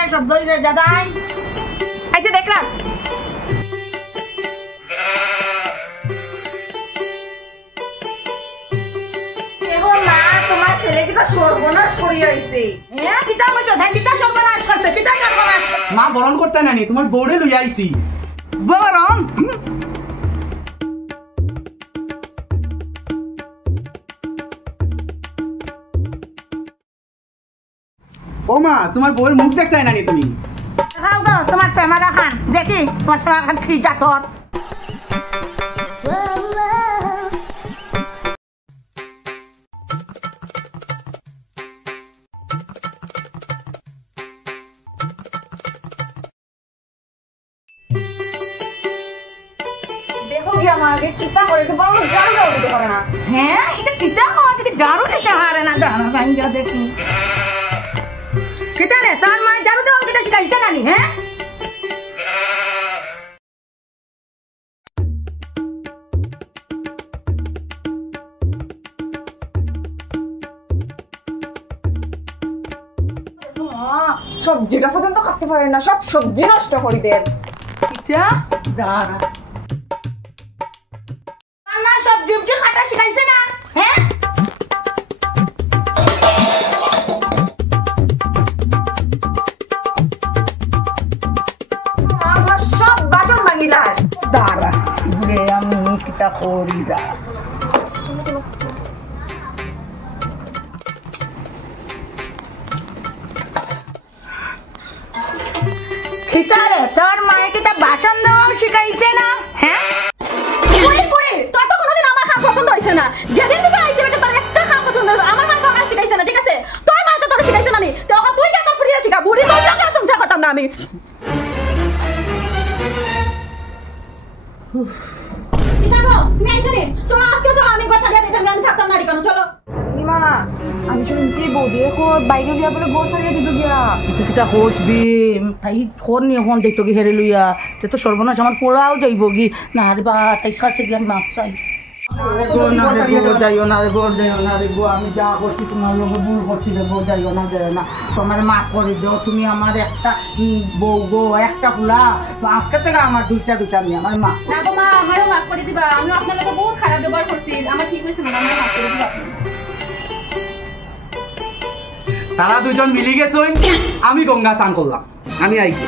বলে শব্দ হইছে দাদাই আইছে দেখলাম এখন মা তোমার ছেলে কি তো সর্বনাশ করিয়া আইছে হ্যাঁ কিতা কইছো ধান কিতা সর্বনাশ করছে কিতা সর্বনাশ মা বরণ করতে নানি তোমার বউরে লই আইছি বরণ ও মা তোমার বউয়ের মুখ দেখতে নানি তুমি খাও গো তোমার শ্যামারা খান দেখি তোমার শ্যামারা খান কি জাতর দেখো কি আমাকে চিন্তা করে তো বড় গান দাও দিতে পারে না হ্যাঁ এটা চিন্তা হওয়া যদি গানও দিতে পারে না গান গাইয়া দেখি কিতা রে তার মা জানো তো কিতা শিখাইছে নানি হ্যাঁ সবজিটা পর্যন্ত কাটতে পারে না সব সবজি নষ্ট করে দেন কিতা দাঁড়া না সবজি উবজি কাটা শিখাইছে না হ্যাঁ আমার সব বাসন ভাঙিলা দাঁড়া ঘুরে আমি কিতা করি দাঁড়া খিতারে তোর মায়ে কিতা বাসন দেওয়াও শিখাইছে না হ্যাঁ পুরি পুরি তোর তো কোনোদিন আমার খাওয়া পছন্দ হইছে না যেদিন থেকে আইছে বেটা তোর একটা খাওয়া পছন্দ হইছে আমার মা তো আমার শিখাইছে না ঠিক আছে তোর মা তো তোর শিখাইছে না নি তো তুই কে তোর ফ্রিয়া শিখা বুড়ি তোর সঙ্গে সংসার করতাম না আমি চিতাগো তুমি আইছো রে চলো আজকে চলো আমি ঘর ছাড়িয়ে দিতাম আমি থাকতাম না কেন চলো নিমা আমি শুনছি বৌদি এখন বাইরে লিয়া বলে ঘর ছাড়িয়ে দিত গিয়া কিছু কিটা হসবি তাই খর নিয়ে হন দেখতো কি হেরে লইয়া তে তো সর্বনাশ আমার পোড়াও যাইব গি না রে বা তাই কাছে গিয়ে আমি মাপ চাই যাইও না রে গো যাইও না রে গো আমি যা করছি তোমার লোক ভুল করছি রে গো যাইও না তোমার মাফ করে দাও তুমি আমার একটা বউ গো একটা ফুলা আজকে থেকে আমার দুইটা আমি আমার মা না গো মা আমারও মাফ করে দিবা আমি আপনার লগে বহুত খারাপ ব্যবহার করছি আমার ঠিক হইছে না আমার মাফ করে দিবা তারা দুজন মিলি গেছেন আমি গঙ্গা স্নান করলাম আমি আইছি